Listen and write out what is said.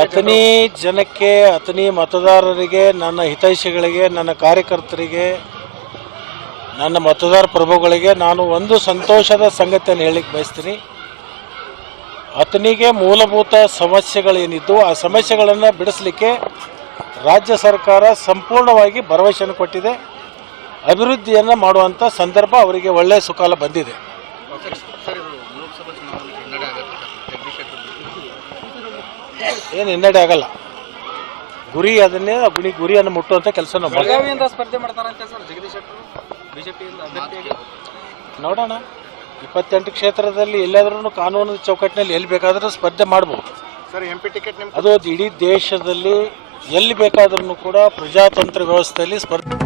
ಅತನಿ ಜನಕ್ಕೆ, ಅತನಿ ಮತದಾರರಿಗೆ, ನನ್ನ ಹಿತೈಷಿಗಳಿಗೆ, ನನ್ನ ಕಾರ್ಯಕರ್ತರಿಗೆ, ನನ್ನ ಮತದಾರ ಪ್ರಭುಗಳಿಗೆ ನಾನು ಒಂದು ಸಂತೋಷದ ಸಂಗತಿಯನ್ನು ಹೇಳಿಕ್ಕೆ ಬಯಸ್ತೀನಿ. ಅತನಿಗೆ ಮೂಲಭೂತ ಸಮಸ್ಯೆಗಳೇನಿದ್ದು ಆ ಸಮಸ್ಯೆಗಳನ್ನು ಬಿಡಿಸಲಿಕ್ಕೆ ರಾಜ್ಯ ಸರ್ಕಾರ ಸಂಪೂರ್ಣವಾಗಿ ಭರವಸೆಯನ್ನು ಕೊಟ್ಟಿದೆ. ಅಭಿವೃದ್ಧಿಯನ್ನು ಮಾಡುವಂಥ ಸಂದರ್ಭ ಅವರಿಗೆ ಒಳ್ಳೆಯ ಸುಕಾಲ ಬಂದಿದೆ. ಏನು ಹಿನ್ನಡೆ ಆಗಲ್ಲ. ಗುರಿ ಅದನ್ನೇ ಗುರಿ ಗುರಿಯನ್ನು ಮುಟ್ಟುವಂಥ ಕೆಲಸ ನೋಡೋಣ. ಇಪ್ಪತ್ತೆಂಟು ಕ್ಷೇತ್ರದಲ್ಲಿ ಎಲ್ಲಾದ್ರೂ ಕಾನೂನು ಚೌಕಟ್ಟಿನಲ್ಲಿ ಎಲ್ಲಿ ಬೇಕಾದರೂ ಸ್ಪರ್ಧೆ ಮಾಡ್ಬೋದು. ಸರ್ ಎಂ ಟಿಕೆಟ್ ನಿಮ್ಗೆ ಅದು ಇಡೀ ದೇಶದಲ್ಲಿ ಎಲ್ಲಿ ಬೇಕಾದ್ರೂ ಕೂಡ ಪ್ರಜಾತಂತ್ರ ವ್ಯವಸ್ಥೆಯಲ್ಲಿ ಸ್ಪರ್ಧೆ